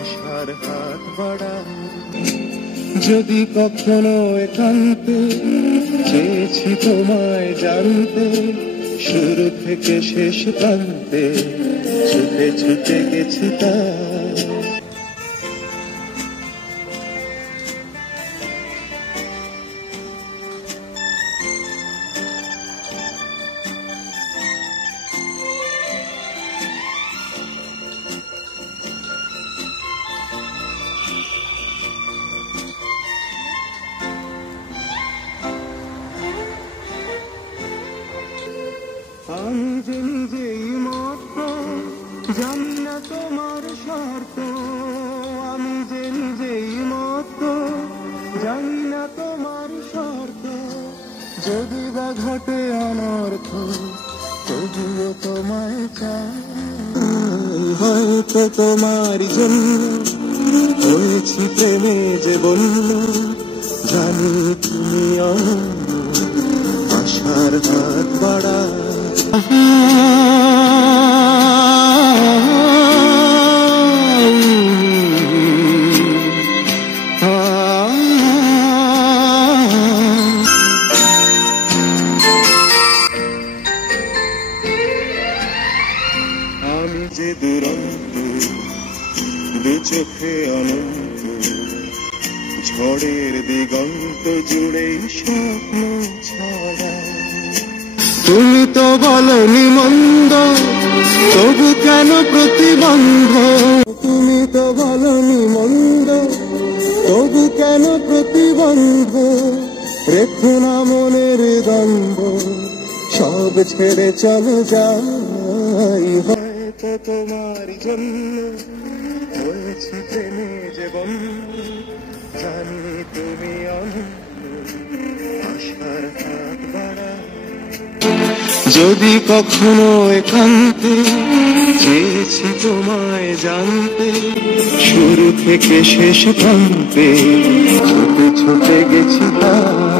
আশার হাত বাড়ায়। যদি কখনো একান্তে চেয়েছি তোমায় জানতে, শুরু থেকে শেষ প্রান্তে ছুটে ছুটে গেছি তাই। আমি যে নিজেই মত জানি না তোমার স্বার্থ, আমি যে নিজেই মত জানি না তোমার স্বার্থ। যদি বা ঘটে অনর্থ তবুও তোমায় চাই। হয়তো তোমার জন্য হয়েছি প্রেমে যে বলল, জানি তুমি অনন্য আশার হাত বাড়ায়। আমি যে দুরন্ত দু চোখে অনন্ত, ঝড়ের দিগন্ত জুড়েই স্বপ্ন ছড়া। তুমি তো বলনি মন্দ, তবু কেন প্রতিবন্ধ? তুমি তো বলনি মন্দ, তবু কেন প্রতিবন্ধ? রেখো না মনের দ্বন্দ্ব, সব ছেড়ে চলে যাই। হয়তো তোমার জন্য হয়েছি প্রেমে যে বন্ধ, জানি তুমি অনন্য আশার হাত বাড়ায়। যদি কখনো একান্তে চেয়েছি তোমায় জানতে, শুরু থেকে শেষ প্রান্তে ছুটে ছুটে গেছি তাই।